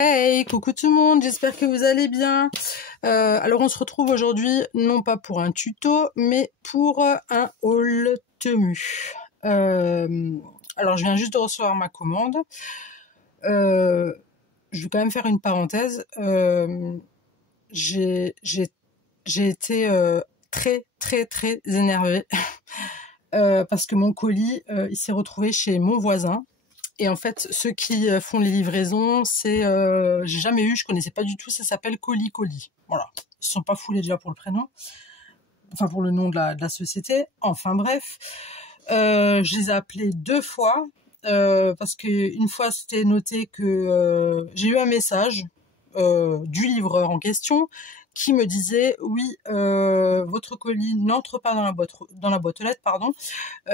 Hey, coucou tout le monde, j'espère que vous allez bien. Alors on se retrouve aujourd'hui, non pas pour un tuto, mais pour un haul Temu. Alors je viens juste de recevoir ma commande. Je vais quand même faire une parenthèse. J'ai été très énervée parce que mon colis, il s'est retrouvé chez mon voisin. Et en fait, ceux qui font les livraisons, j'ai jamais eu, je connaissais pas du tout, ça s'appelle Colis Colis. Voilà. Ils sont pas foulés déjà pour le prénom. Enfin, pour le nom de la société. Enfin, bref. Je les ai appelés 2 fois. Parce que une fois, c'était noté que j'ai eu un message du livreur en question qui me disait oui, votre colis n'entre pas dans la boîte aux lettres, pardon.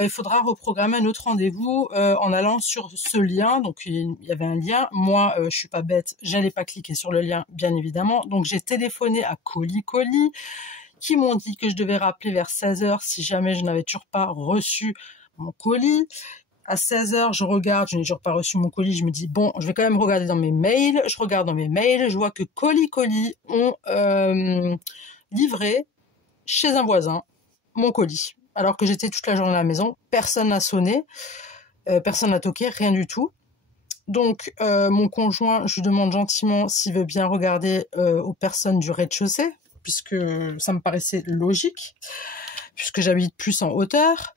Il faudra reprogrammer un autre rendez-vous en allant sur ce lien. Donc il y avait un lien. Moi, je suis pas bête, j'allais pas cliquer sur le lien, bien évidemment. Donc j'ai téléphoné à Colis Colis, qui m'ont dit que je devais rappeler vers 16h si jamais je n'avais toujours pas reçu mon colis. À 16h, je regarde, je n'ai toujours pas reçu mon colis, je me dis, bon, je vais quand même regarder dans mes mails. Je regarde dans mes mails, je vois que Colis Colis ont livré chez un voisin mon colis. Alors que j'étais toute la journée à la maison, personne n'a sonné, personne n'a toqué, rien du tout. Donc, mon conjoint, je lui demande gentiment s'il veut bien regarder aux personnes du rez-de-chaussée, puisque ça me paraissait logique, puisque j'habite plus en hauteur.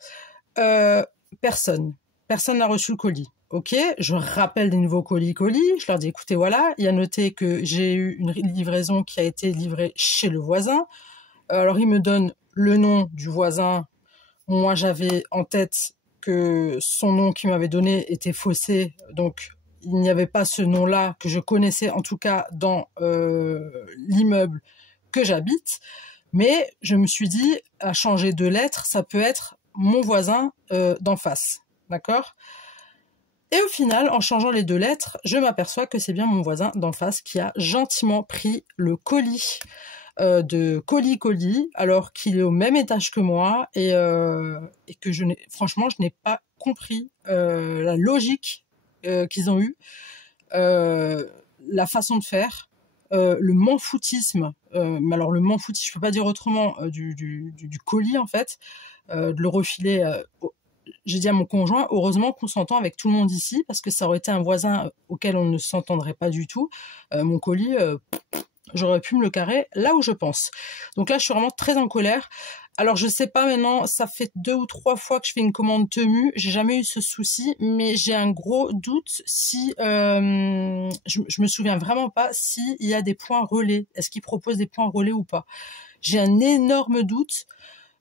Personne n'a reçu le colis. Ok, je rappelle des nouveaux colis. Je leur dis, écoutez, voilà, il y a noté que j'ai eu une livraison qui a été livrée chez le voisin. Alors, il me donne le nom du voisin. Moi, j'avais en tête que son nom qu'il m'avait donné était faussé. Donc, il n'y avait pas ce nom-là que je connaissais, en tout cas, dans l'immeuble que j'habite. Mais je me suis dit, à changer de lettre, ça peut être mon voisin d'en face. D'accord ? Et au final, en changeant les 2 lettres, je m'aperçois que c'est bien mon voisin d'en face qui a gentiment pris le colis de Colis Colis, alors qu'il est au même étage que moi et que franchement, je n'ai pas compris la logique qu'ils ont eue, la façon de faire, le m'en-foutisme, mais alors le m'en-foutisme, je peux pas dire autrement, du colis en fait, de le refiler. J'ai dit à mon conjoint, heureusement qu'on s'entend avec tout le monde ici, parce que ça aurait été un voisin auquel on ne s'entendrait pas du tout. Mon colis, j'aurais pu me le carrer là où je pense. Donc là, je suis vraiment très en colère. Alors, je sais pas maintenant, ça fait 2 ou 3 fois que je fais une commande Temu. J'ai jamais eu ce souci, mais j'ai un gros doute si... je me souviens vraiment pas s'il y a des points relais. Est-ce qu'ils proposent des points relais ou pas? J'ai un énorme doute.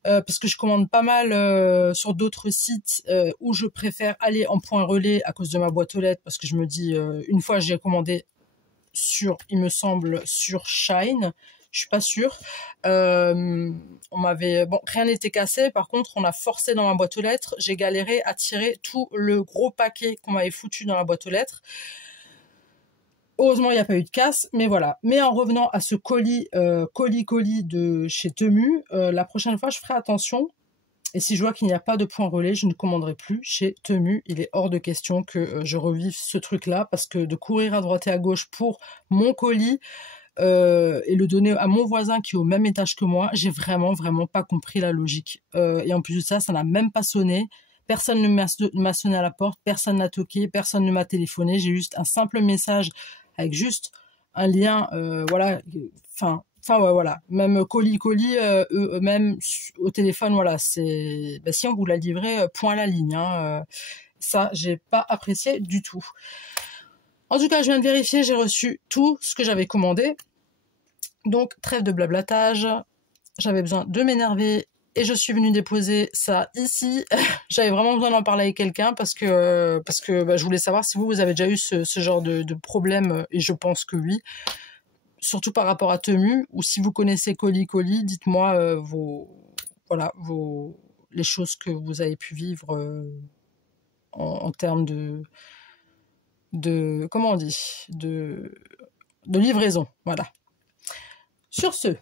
Parce que je commande pas mal sur d'autres sites où je préfère aller en point relais à cause de ma boîte aux lettres, parce que je me dis, une fois j'ai commandé il me semble, sur Shine, je suis pas sûre. Bon, rien n'était cassé, par contre on a forcé dans ma boîte aux lettres, j'ai galéré à tirer tout le gros paquet qu'on m'avait foutu dans la boîte aux lettres. Heureusement, il n'y a pas eu de casse, mais voilà. Mais en revenant à ce colis de chez Temu, la prochaine fois, je ferai attention. Et si je vois qu'il n'y a pas de point relais, je ne commanderai plus chez Temu. Il est hors de question que je revive ce truc-là, parce que de courir à droite et à gauche pour mon colis et le donner à mon voisin qui est au même étage que moi, j'ai vraiment pas compris la logique. Et en plus de ça, ça n'a même pas sonné. Personne ne m'a sonné à la porte, personne n'a toqué, personne ne m'a téléphoné. J'ai juste un simple message avec juste un lien, voilà, enfin ouais, voilà, même colis, eux-mêmes au téléphone, voilà, c'est, si on vous l'a livré, point à la ligne, hein, ça, j'ai pas apprécié du tout. En tout cas, je viens de vérifier, j'ai reçu tout ce que j'avais commandé, donc trêve de blablatage, j'avais besoin de m'énerver, et je suis venue déposer ça ici. J'avais vraiment besoin d'en parler avec quelqu'un parce que je voulais savoir si vous avez déjà eu ce genre de problème, et je pense que oui. Surtout par rapport à Temu, ou si vous connaissez Colis Colis, dites-moi les choses que vous avez pu vivre en termes de comment on dit, de livraison, voilà. Sur ce,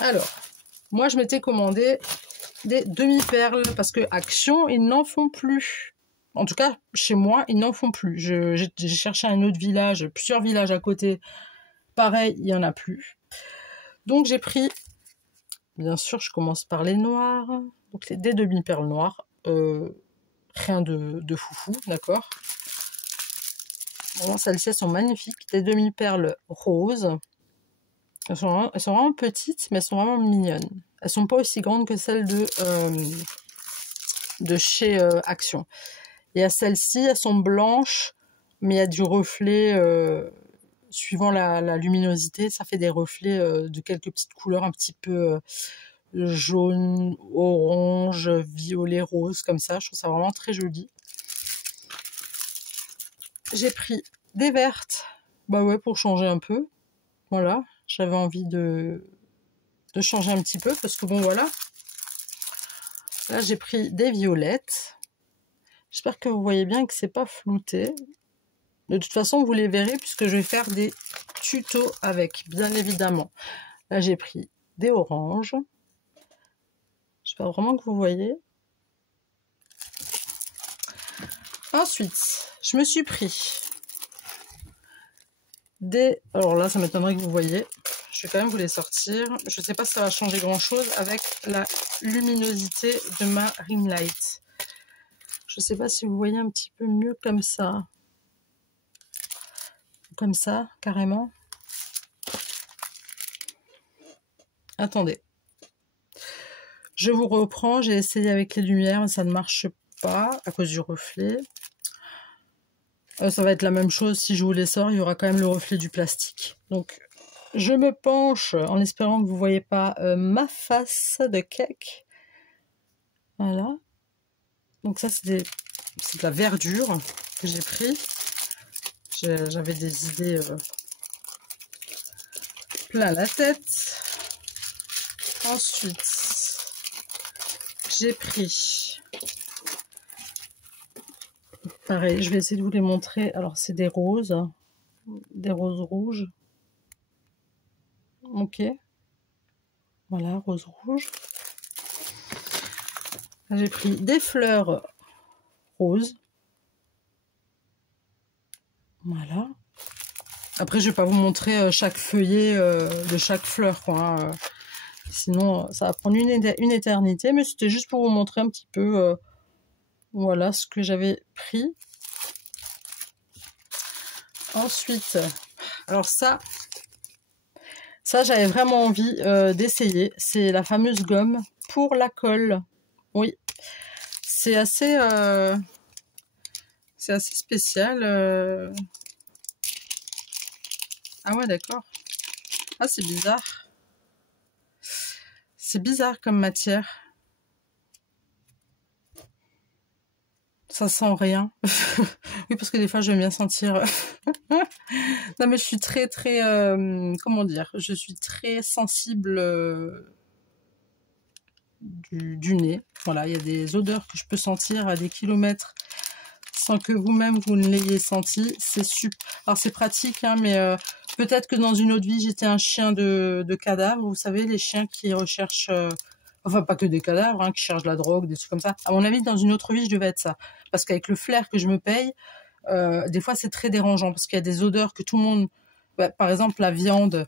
alors, moi je m'étais commandé des demi-perles parce que Action, ils n'en font plus. En tout cas, chez moi, ils n'en font plus. J'ai cherché un autre village, plusieurs villages à côté. Pareil, il n'y en a plus. Donc j'ai pris, bien sûr, je commence par les noirs. Donc des demi-perles noires. Rien de foufou, d'accord. Vraiment, celles-ci, elles sont magnifiques. Des demi-perles roses. Elles sont vraiment petites, mais elles sont vraiment mignonnes. Elles sont pas aussi grandes que celles de chez Action. Et à celles-ci, elles sont blanches, mais il y a du reflet, suivant la luminosité, ça fait des reflets de quelques petites couleurs un petit peu jaune, orange, violet, rose, comme ça. Je trouve ça vraiment très joli. J'ai pris des vertes, bah ouais, pour changer un peu. Voilà, j'avais envie de changer un petit peu, parce que bon, voilà. Là, j'ai pris des violettes. J'espère que vous voyez bien que c'est pas flouté. De toute façon, vous les verrez puisque je vais faire des tutos avec, bien évidemment. Là, j'ai pris des oranges. J'espère vraiment que vous voyez. Ensuite, je me suis pris des... Alors là, ça m'étonnerait que vous voyez. Je vais quand même vous les sortir. Je ne sais pas si ça va changer grand-chose avec la luminosité de ma ring light. Je ne sais pas si vous voyez un petit peu mieux comme ça. Comme ça, carrément. Attendez. Je vous reprends. J'ai essayé avec les lumières, mais ça ne marche pas à cause du reflet. Ça va être la même chose si je vous les sors. Il y aura quand même le reflet du plastique. Donc, je me penche en espérant que vous ne voyez pas ma face de cake. Voilà. Donc ça, c'est de la verdure que j'ai pris. J'avais des idées plein la tête. Ensuite, j'ai pris... Pareil, je vais essayer de vous les montrer. Alors, c'est des roses rouges. Ok. Voilà, rose rouge. J'ai pris des fleurs roses. Voilà. Après, je vais pas vous montrer chaque feuillet de chaque fleur, quoi, hein. Sinon, ça va prendre une éternité. Mais c'était juste pour vous montrer un petit peu, voilà, ce que j'avais pris. Ensuite, alors ça j'avais vraiment envie d'essayer. C'est la fameuse gomme pour la colle. Oui, c'est assez spécial. Ah ouais, d'accord. Ah, c'est bizarre. C'est bizarre comme matière. Ça sent rien. Oui, parce que des fois, j'aime bien sentir... Non, mais je suis très, comment dire? Je suis très sensible du nez. Voilà, il y a des odeurs que je peux sentir à des kilomètres sans que vous-même vous ne l'ayez senti. C'est super. Alors c'est pratique, hein, mais peut-être que dans une autre vie j'étais un chien de cadavre. Vous savez, les chiens qui recherchent, enfin pas que des cadavres, hein, qui cherchent de la drogue, des trucs comme ça. À mon avis, dans une autre vie, je devais être ça. Parce qu'avec le flair que je me paye, des fois c'est très dérangeant parce qu'il y a des odeurs que tout le monde. Bah, par exemple, la viande.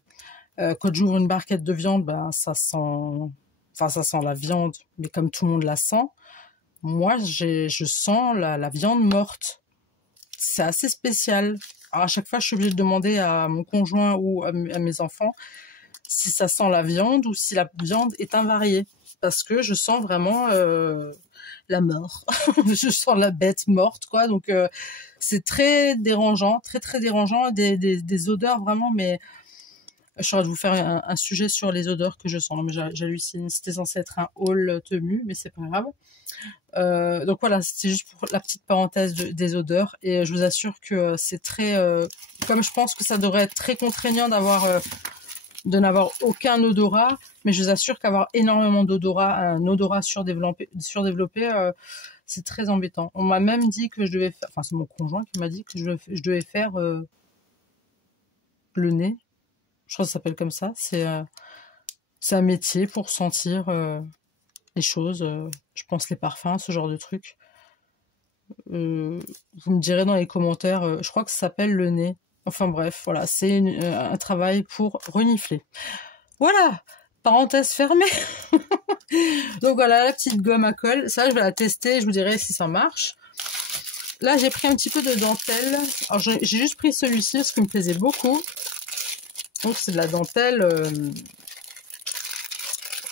Quand j'ouvre une barquette de viande, ben ça sent. Enfin, ça sent la viande, mais comme tout le monde la sent. Moi, je sens la viande morte. C'est assez spécial. Alors, à chaque fois, je suis obligée de demander à mon conjoint ou à mes enfants si ça sent la viande ou si la viande est invariée. Parce que je sens vraiment la mort. Je sens la bête morte, quoi. Donc, c'est très dérangeant, très dérangeant. Des odeurs vraiment, mais... Je suis en train de vous faire un sujet sur les odeurs que je sens. Mais j'hallucine. C'était censé être un haul temu, mais c'est pas grave. Donc voilà, c'était juste pour la petite parenthèse des odeurs. Et je vous assure que c'est très... comme je pense que ça devrait être très contraignant de n'avoir aucun odorat, mais je vous assure qu'avoir énormément d'odorat, un odorat surdéveloppé, c'est très embêtant. On m'a même dit que je devais faire... Enfin, c'est mon conjoint qui m'a dit que je devais faire le nez. Je crois que ça s'appelle comme ça. C'est un métier pour sentir les choses. Je pense les parfums, ce genre de trucs. Vous me direz dans les commentaires, je crois que ça s'appelle le nez. Enfin bref, voilà, c'est un travail pour renifler. Voilà, parenthèse fermée. Donc voilà, la petite gomme à colle. Ça, je vais la tester, je vous dirai si ça marche. Là, j'ai pris un petit peu de dentelle. Alors, j'ai juste pris celui-ci parce qu'il me plaisait beaucoup. Donc, c'est de la dentelle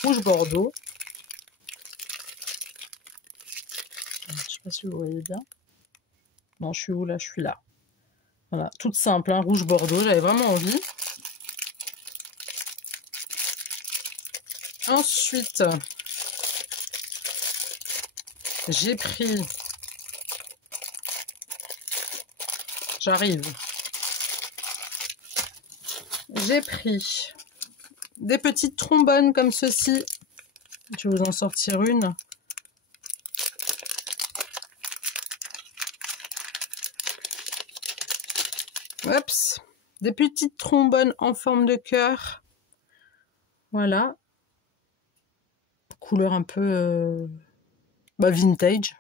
rouge bordeaux. Je sais pas si vous voyez bien. Non, je suis où là? Je suis là. Voilà, toute simple, hein, rouge bordeaux. J'avais vraiment envie. Ensuite, j'ai pris... J'arrive. J'ai pris des petites trombones comme ceci. Je vais vous en sortir une. Oups. Des petites trombones en forme de cœur. Voilà. Couleur un peu vintage.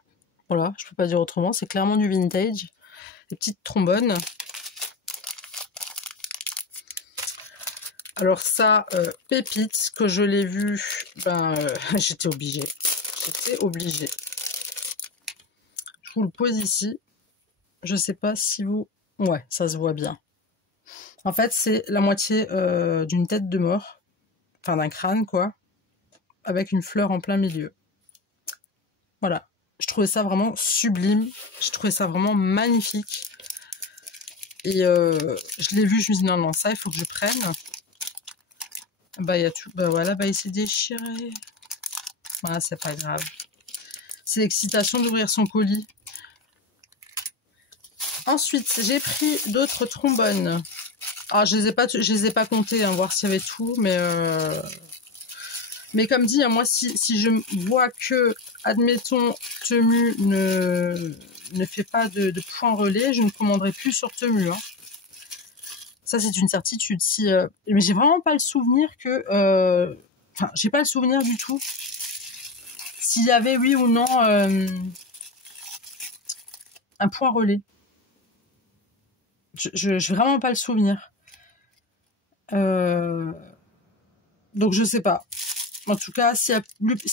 Voilà, je peux pas dire autrement. C'est clairement du vintage. Des petites trombones. Alors ça, pépite, que je l'ai vu, j'étais obligée. J'étais obligée. Je vous le pose ici. Je sais pas si vous... Ouais, ça se voit bien. En fait, c'est la moitié d'une tête de mort. Enfin, d'un crâne, quoi. Avec une fleur en plein milieu. Voilà. Je trouvais ça vraiment sublime. Je trouvais ça vraiment magnifique. Et je l'ai vu, je me suis dit non, ça, il faut que je prenne. Bah, il y a tout. Bah voilà, il s'est déchiré. Voilà, c'est pas grave. C'est l'excitation d'ouvrir son colis. Ensuite, j'ai pris d'autres trombones. Alors, je les ai pas comptés, hein, voir s'il y avait tout, mais comme dit, hein, moi, si je vois que, admettons, Temu ne fait pas de point relais, je ne commanderai plus sur Temu. Hein. Ça, c'est une certitude. Mais j'ai vraiment pas le souvenir que... Enfin, j'ai pas le souvenir du tout. S'il y avait, oui ou non, un point relais. Je n'ai vraiment pas le souvenir. Donc, je sais pas. En tout cas, s'il y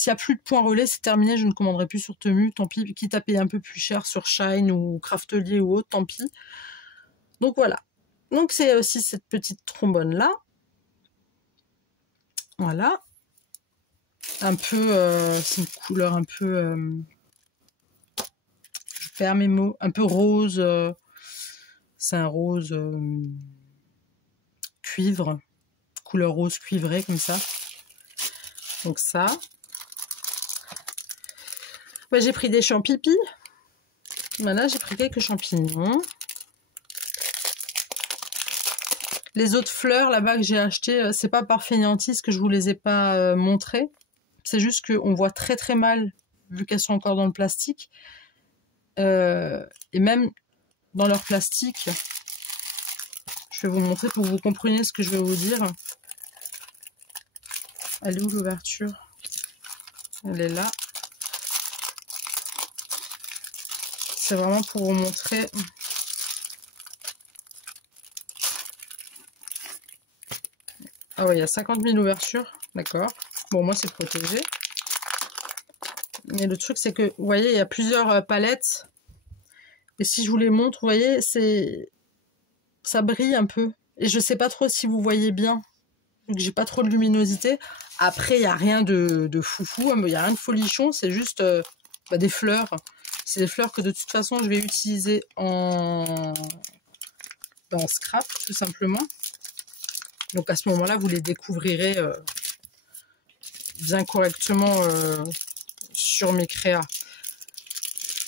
a plus de points relais, c'est terminé. Je ne commanderai plus sur Temu. Tant pis, quitte à payer un peu plus cher sur Shine ou Craftelier ou autre, tant pis. Donc, voilà. Donc, c'est aussi cette petite trombone-là. Voilà. Un peu... c'est une couleur un peu... je perds mes mots. Un peu rose. C'est un rose cuivre. Couleur rose cuivrée, comme ça. Donc ça. J'ai pris des champipis. Voilà, j'ai pris quelques champignons. Les autres fleurs là-bas que j'ai achetées, c'est pas par fainéantise que je vous les ai pas montrées. C'est juste qu'on voit très très mal, vu qu'elles sont encore dans le plastique. Et même dans leur plastique, je vais vous montrer pour que vous compreniez ce que je vais vous dire. Elle est où l'ouverture? Elle est là. C'est vraiment pour vous montrer. Ah ouais, il y a 50 000 ouvertures. D'accord. Bon, moi, c'est protégé. Mais le truc, c'est que, vous voyez, il y a plusieurs palettes. Et si je vous les montre, vous voyez, ça brille un peu. Et je sais pas trop si vous voyez bien. Vu que j'ai pas trop de luminosité. Après, il n'y a rien de foufou. Il n'y a rien de folichon. C'est juste des fleurs. C'est des fleurs que de toute façon, je vais utiliser en scrap, tout simplement. Donc à ce moment-là, vous les découvrirez bien correctement sur mes créas.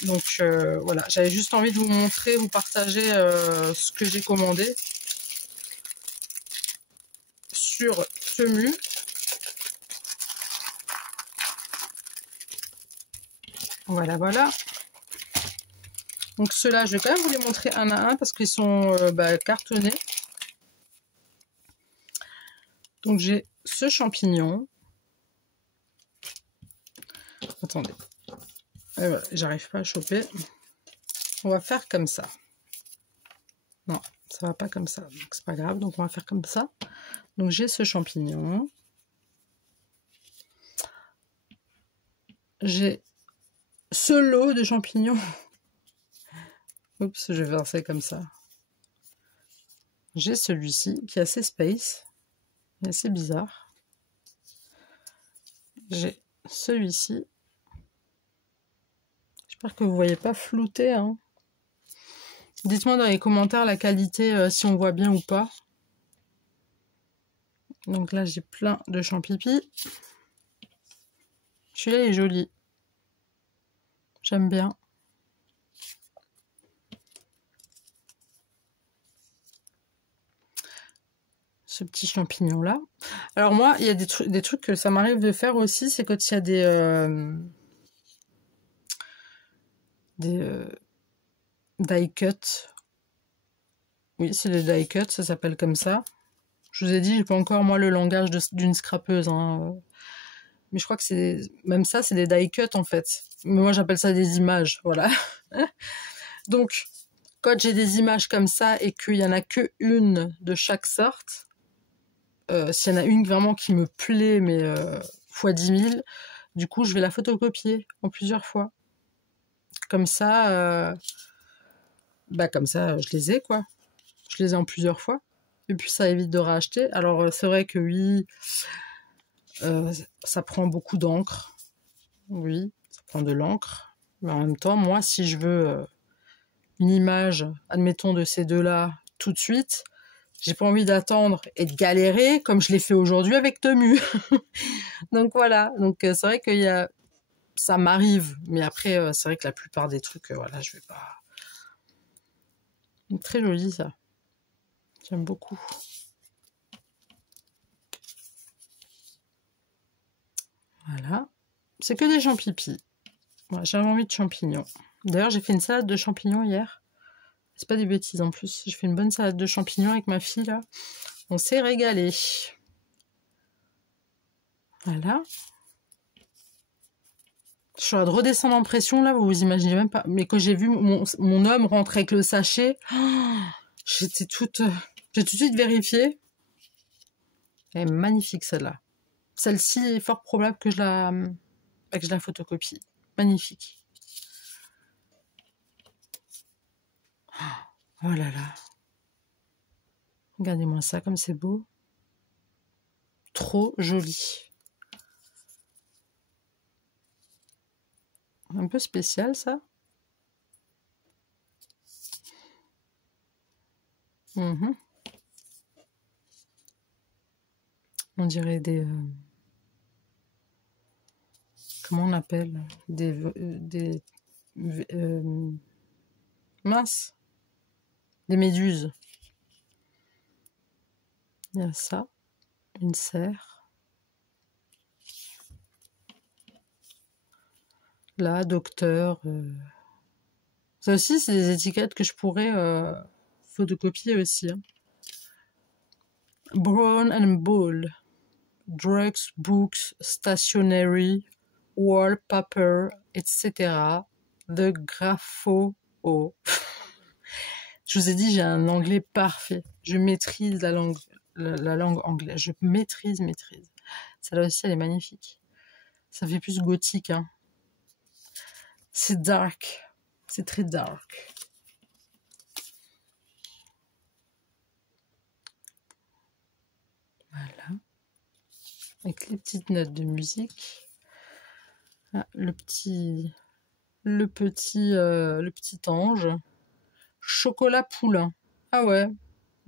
Donc voilà, j'avais juste envie de vous montrer, vous partager ce que j'ai commandé sur Temu. Voilà, voilà. Donc ceux-là, je vais quand même vous les montrer un à un parce qu'ils sont cartonnés. Donc j'ai ce champignon. Attendez. Voilà, j'arrive pas à choper. on va faire comme ça. Non, ça va pas comme ça, donc c'est pas grave. Donc on va faire comme ça. Donc j'ai ce champignon. J'ai ce lot de champignons. Oups, je vais verser comme ça. J'ai celui-ci qui est assez space, assez bizarre. J'ai celui-ci. J'espère que vous voyez pas flouté, hein. Dites-moi dans les commentaires la qualité, si on voit bien ou pas. Donc là, j'ai plein de champipi. Celui-là est joli. J'aime bien. Ce petit champignon là. Alors moi, il y a des trucs que ça m'arrive de faire aussi, c'est quand il y a des die cut. Oui, c'est les die cut, ça s'appelle comme ça. Je vous ai dit, j'ai pas encore moi le langage d'une scrapeuse, hein. Mais je crois que c'est même ça, c'est des die cut en fait. Mais moi j'appelle ça des images, voilà. Donc quand j'ai des images comme ça et qu'il y en a que une de chaque sorte, s'il y en a une vraiment qui me plaît, mais fois 10 000, du coup je vais la photocopier en plusieurs fois. Comme ça, comme ça je les ai quoi. Je les ai en plusieurs fois. Et puis ça évite de racheter. Alors c'est vrai que oui, ça prend beaucoup d'encre. Oui, ça prend de l'encre. Mais en même temps, moi, si je veux une image, admettons, de ces deux-là tout de suite, j'ai pas envie d'attendre et de galérer comme je l'ai fait aujourd'hui avec Temu. Donc voilà. Donc c'est vrai que ça m'arrive. Mais après, c'est vrai que la plupart des trucs, voilà, je vais pas. Très joli ça. J'aime beaucoup. Voilà. C'est que des champignons. Ouais, j'avais envie de champignons. D'ailleurs, j'ai fait une salade de champignons hier. C'est pas des bêtises en plus. J'ai fait une bonne salade de champignons avec ma fille là. On s'est régalé. Voilà. Je suis en train de redescendre en pression là, vous vous imaginez même pas. Mais quand j'ai vu mon homme rentrer avec le sachet, j'étais toute... J'ai tout de suite vérifié. Elle est magnifique celle-là. Celle-ci est fort probable que je la photocopie. Magnifique. Oh là là. Regardez-moi ça, comme c'est beau. Trop joli. Un peu spécial, ça. On dirait des... comment on appelle? Mince. Des méduses. Il y a ça. Une serre. Là, docteur. Ça aussi, c'est des étiquettes que je pourrais photocopier aussi. Hein. Brown and Ball. Drugs, books, stationery, wallpaper, etc. The Grapho. Je vous ai dit, j'ai un anglais parfait. Je maîtrise la langue anglaise. Je maîtrise. Celle-là aussi, elle est magnifique. Ça fait plus gothique. Hein. C'est dark. C'est très dark. Voilà. Avec les petites notes de musique. Ah, le petit ange. Chocolat poulain. Ah ouais.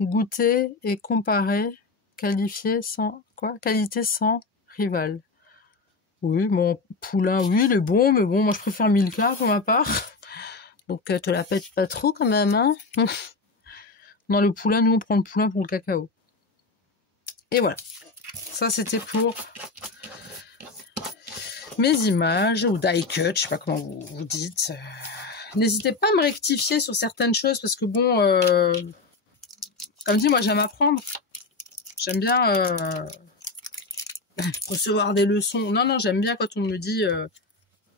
Goûter et comparer. Qualifié sans... Quoi? Qualité sans rival. Oui, bon, poulain, oui, il est bon, mais bon, moi je préfère Milka pour ma part. Donc te la pète pas trop quand même, hein. Non, le poulain, nous on prend le poulain pour le cacao. Et voilà. Ça c'était pour mes images, ou die cut, je sais pas comment vous dites. N'hésitez pas à me rectifier sur certaines choses, parce que bon, comme dit, moi j'aime apprendre. J'aime bien recevoir des leçons. Non, j'aime bien quand on me dit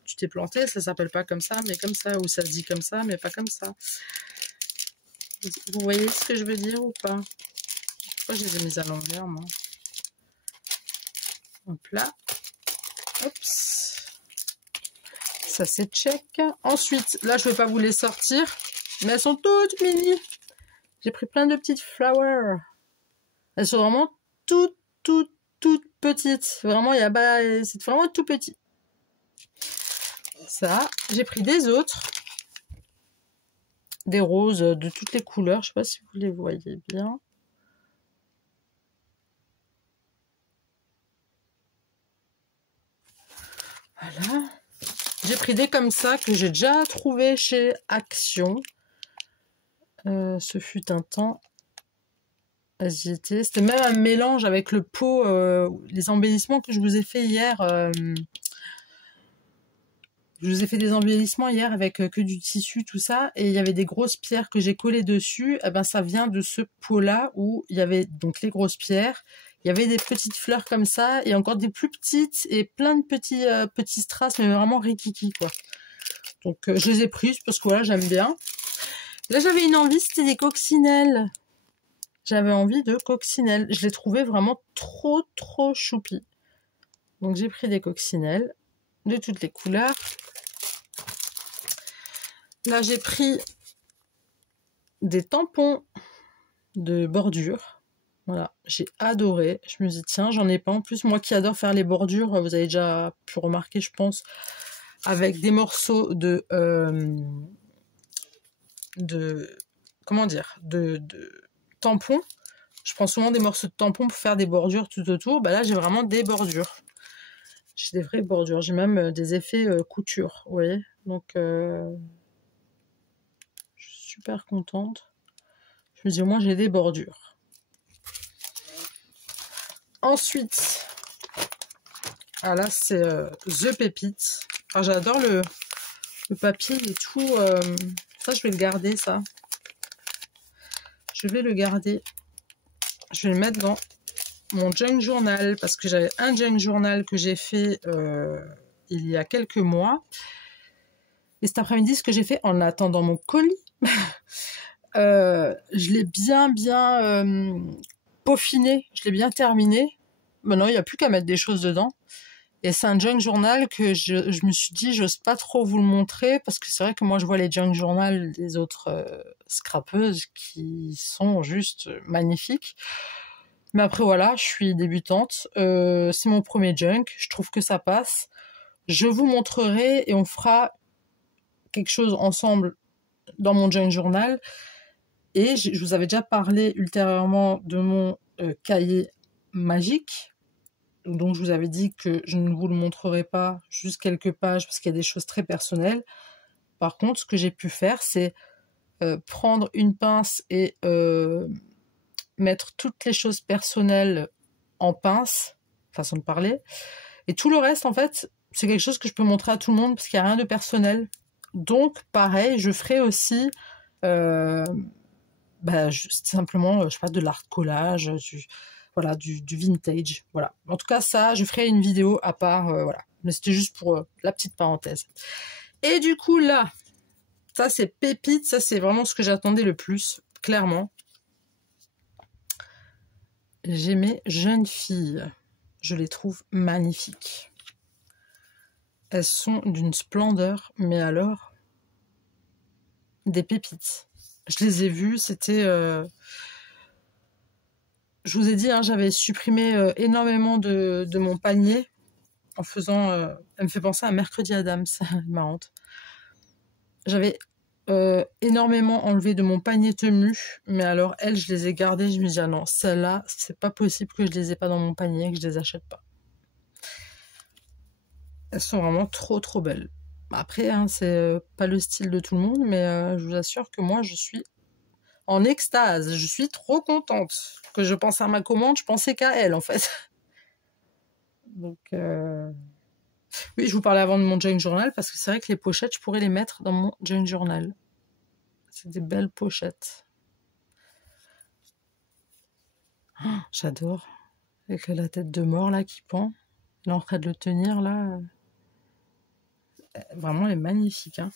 tu t'es planté, ça s'appelle pas comme ça, mais comme ça, ou ça se dit comme ça, mais pas comme ça. Vous voyez ce que je veux dire ou pas? Pourquoi je les ai mis à l'envers, moi? Hop là. Oups. Ça, c'est check. Ensuite, là, je vais pas vous les sortir, mais elles sont toutes mini. J'ai pris plein de petites flowers. Elles sont vraiment toutes petites. Vraiment, il y a pas, c'est vraiment tout petit. Ça, j'ai pris des autres. Des roses de toutes les couleurs. Je sais pas si vous les voyez bien. Voilà. J'ai pris des comme ça que j'ai déjà trouvé chez Action. Ce fut un temps. C'était même un mélange avec le pot, les embellissements que je vous ai fait hier. Je vous ai fait des embellissements hier avec que du tissu, tout ça. Et il y avait des grosses pierres que j'ai collées dessus. Eh ben, ça vient de ce pot-là où il y avait donc les grosses pierres. Il y avait des petites fleurs comme ça et encore des plus petites et plein de petits strass, mais vraiment rikiki, quoi. Donc, je les ai prises parce que voilà, j'aime bien. Là, j'avais une envie, c'était des coccinelles. J'avais envie de coccinelles. Je les trouvais vraiment trop choupi. Donc, j'ai pris des coccinelles de toutes les couleurs. Là, j'ai pris des tampons de bordure. Voilà, j'ai adoré. Je me dis, tiens, j'en ai pas. En plus, moi qui adore faire les bordures, vous avez déjà pu remarquer, je pense, avec des morceaux comment dire, de tampons. Je prends souvent des morceaux de tampons pour faire des bordures tout autour. Bah là, j'ai vraiment des bordures. J'ai des vraies bordures. J'ai même des effets couture, vous voyez. Donc, je suis super contente. Je me dis, au moins, j'ai des bordures. Ensuite, ah là, c'est The Pépite. Enfin, j'adore le papier et tout. Ça, je vais le garder, ça. Je vais le garder. Je vais le mettre dans mon junk journal parce que j'avais un junk journal que j'ai fait il y a quelques mois. Et cet après-midi, ce que j'ai fait en attendant mon colis, je l'ai bien peaufiné, je l'ai bien terminé. Maintenant, il n'y a plus qu'à mettre des choses dedans. Et c'est un junk journal que je me suis dit, j'ose pas trop vous le montrer parce que c'est vrai que moi, je vois les junk journal des autres scrapeuses qui sont juste magnifiques. Mais après, voilà, je suis débutante. C'est mon premier junk. Je trouve que ça passe. Je vous montrerai et on fera quelque chose ensemble dans mon junk journal. Et je vous avais déjà parlé ultérieurement de mon cahier magique. Donc, je vous avais dit que je ne vous le montrerai pas, juste quelques pages, parce qu'il y a des choses très personnelles. Par contre, ce que j'ai pu faire, c'est prendre une pince et mettre toutes les choses personnelles en pince, façon de parler. Et tout le reste, en fait, c'est quelque chose que je peux montrer à tout le monde, parce qu'il n'y a rien de personnel. Donc, pareil, je ferai aussi... simplement, je sais pas, de l'art collage, voilà, du vintage, voilà. En tout cas, ça, je ferai une vidéo à part, voilà. Mais c'était juste pour la petite parenthèse. Et du coup, là, ça, c'est pépite, ça, c'est vraiment ce que j'attendais le plus, clairement. J'ai mes jeunes filles. Je les trouve magnifiques. Elles sont d'une splendeur, mais alors, des pépites. Je les ai vues, c'était... Je vous ai dit, hein, j'avais supprimé énormément de mon panier en faisant... elle me fait penser à Mercredi Adams, marrante. J'avais énormément enlevé de mon panier temu, mais alors elles, je les ai gardées. Je me dis, ah non, celles-là, c'est pas possible que je les ai pas dans mon panier, que je les achète pas. Elles sont vraiment trop belles. Après, hein, c'est pas le style de tout le monde, mais je vous assure que moi, je suis en extase. Je suis trop contente. Que je pense à ma commande, je pensais qu'à elle, en fait. Donc, oui, je vous parlais avant de mon junk journal, parce que c'est vrai que les pochettes, je pourrais les mettre dans mon junk journal. C'est des belles pochettes. Oh, j'adore. Avec la tête de mort, là, qui pend. Il est en train de le tenir, là. Vraiment, elle est magnifique. Hein.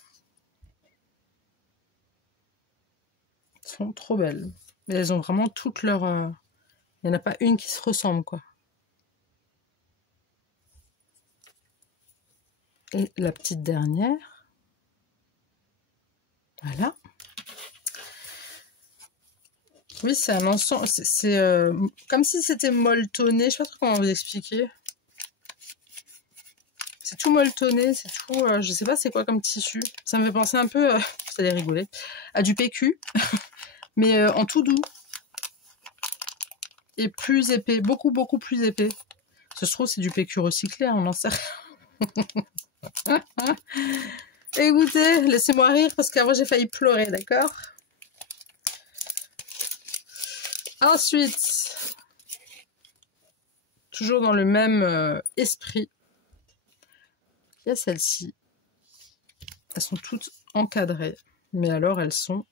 Elles sont trop belles. Et elles ont vraiment toutes leurs... Il n'y en a pas une qui se ressemble, quoi. Et la petite dernière. Voilà. Oui, c'est un ensemble. C'est comme si c'était molletonné. Je sais pas trop comment vous expliquer. C'est tout molletonné, c'est tout... je sais pas c'est quoi comme tissu. Ça me fait penser un peu, vous allez rigoler, à du PQ. Mais en tout doux. Et plus épais. Beaucoup, beaucoup plus épais. Ça se trouve, c'est du PQ recyclé, hein, on en sait rien. Écoutez, laissez-moi rire parce qu'avant j'ai failli pleurer, d'accord? Ensuite, toujours dans le même esprit, il y a celle-ci. Elles sont toutes encadrées. Mais alors, elles sont...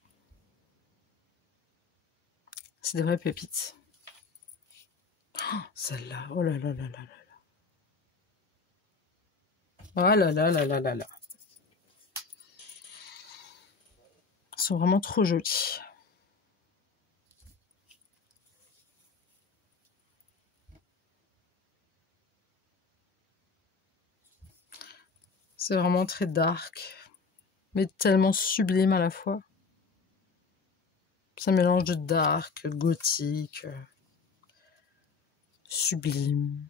C'est des vraies pépites. Oh, celle-là, oh là là là là là. Oh là là là là là là. Elles sont vraiment trop jolies. C'est vraiment très dark, mais tellement sublime à la fois. C'est un mélange de dark, gothique, sublime.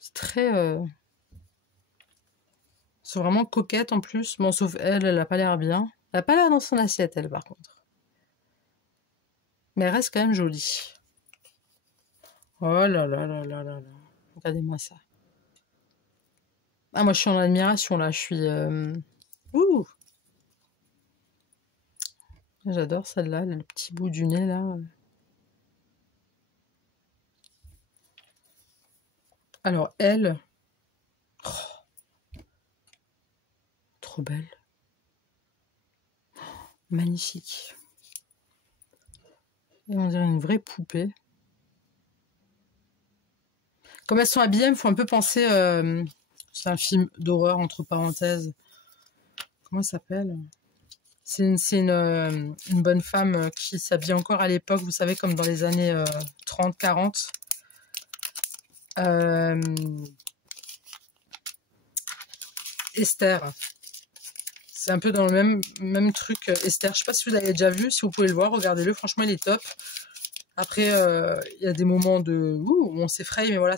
C'est très... C'est vraiment coquette en plus. Bon, sauf elle, elle a pas l'air bien. Elle a pas l'air dans son assiette, elle, par contre. Mais elle reste quand même jolie. Oh là là là là là là. Regardez-moi ça. Ah, moi, je suis en admiration, là. Je suis... Ouh! J'adore celle-là, le petit bout du nez, là. Alors, elle... Oh, trop belle. Oh, magnifique. Et on dirait une vraie poupée. Comme elles sont habillées, elles me font un peu penser... c'est un film d'horreur, entre parenthèses. Comment ça s'appelle? C'est une bonne femme qui s'habille encore à l'époque, vous savez, comme dans les années 30-40. Esther. C'est un peu dans le même truc. Esther, je sais pas si vous l'avez déjà vu. Si vous pouvez le voir, regardez-le. Franchement, il est top. Après, il y a des moments où on s'effraie, mais voilà,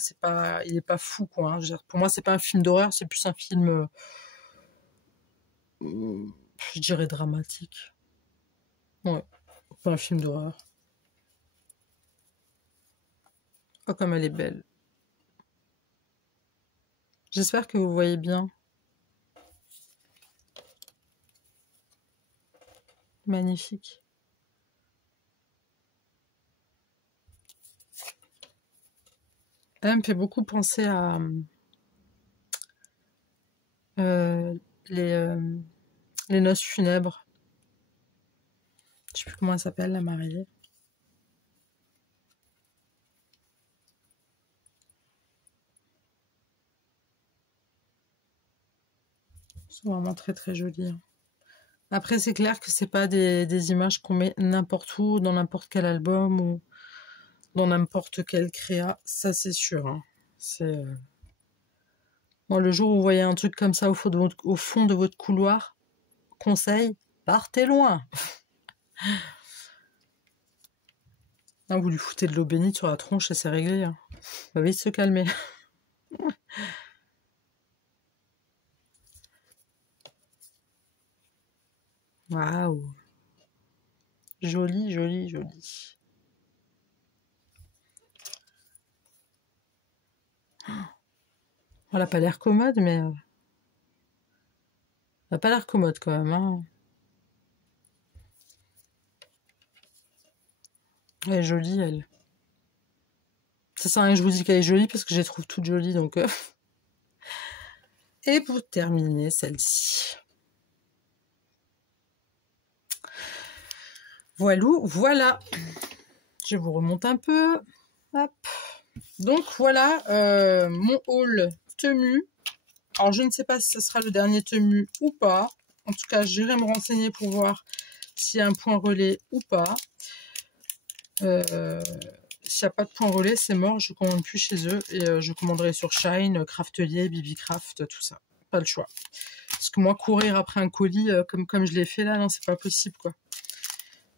il est pas fou, quoi. Hein. Je veux dire, pour moi, c'est pas un film d'horreur, c'est plus un film... je dirais dramatique. Ouais, pas un film d'horreur. Oh, comme elle est belle. J'espère que vous voyez bien. Magnifique. Elle me fait beaucoup penser à les noces funèbres. Je sais plus comment elle s'appelle, la mariée. C'est vraiment très très joli. Hein. Après, c'est clair que c'est pas des images qu'on met n'importe où, dans n'importe quel album ou dans n'importe quel créa. Ça, c'est sûr. Hein. C'est... Bon, le jour où vous voyez un truc comme ça au fond de votre couloir, conseil, partez loin. Ah, vous lui foutez de l'eau bénite sur la tronche et c'est réglé. Hein. Va vite se calmer. Waouh. Joli, joli, joli. Elle n'a pas l'air commode, mais... Elle n'a pas l'air commode quand même. Hein. Elle est jolie, elle. Ça sert à rien que je vous dis qu'elle est jolie parce que je les trouve toutes jolies, donc... Et pour terminer, celle-ci. Voilà. Je vous remonte un peu. Hop. Donc voilà mon haul tenu. Alors, je ne sais pas si ce sera le dernier Temu ou pas. En tout cas, j'irai me renseigner pour voir s'il y a un point relais ou pas. S'il n'y a pas de point relais, c'est mort, je commande plus chez eux. Et je commanderai sur Shine, Craftelier, Bibicraft, tout ça. Pas le choix. Parce que moi, courir après un colis, comme je l'ai fait là, non, c'est pas possible, quoi.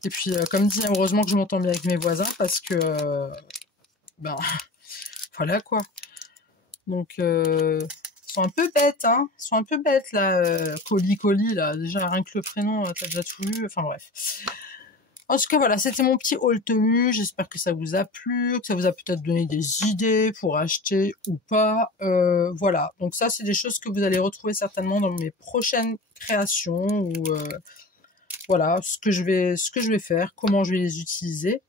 Et puis, comme dit, heureusement que je m'entends bien avec mes voisins, parce que, ben, voilà, quoi. Donc, ils sont un peu bêtes, hein. Ils sont un peu bêtes, là, colis, là. Déjà, rien que le prénom, t'as déjà tout vu. Enfin, bref. En tout cas, voilà, c'était mon petit haul Temu. J'espère que ça vous a plu, que ça vous a peut-être donné des idées pour acheter ou pas. Voilà, donc ça, c'est des choses que vous allez retrouver certainement dans mes prochaines créations ou voilà, ce que je vais faire, comment je vais les utiliser.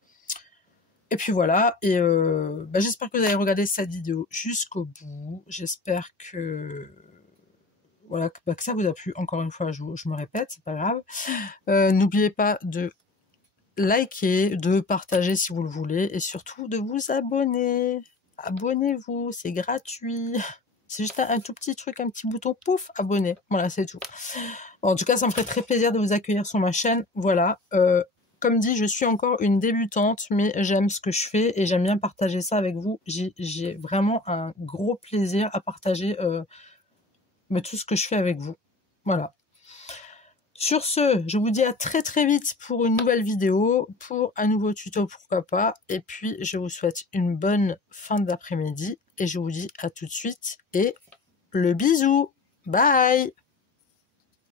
Et puis voilà, et j'espère que vous avez regardé cette vidéo jusqu'au bout. J'espère que voilà que ça vous a plu. Encore une fois, je me répète, c'est pas grave. N'oubliez pas de liker, de partager si vous le voulez et surtout de vous abonner. Abonnez-vous, c'est gratuit. C'est juste un tout petit truc, un petit bouton, pouf, abonner. Voilà, c'est tout. En tout cas, ça me ferait très plaisir de vous accueillir sur ma chaîne. Voilà. Comme dit, je suis encore une débutante, mais j'aime ce que je fais et j'aime bien partager ça avec vous. J'ai vraiment un gros plaisir à partager tout ce que je fais avec vous. Voilà. Sur ce, je vous dis à très très vite pour une nouvelle vidéo, pour un nouveau tuto, pourquoi pas. Et puis, je vous souhaite une bonne fin d'après-midi et je vous dis à tout de suite et le bisou. Bye!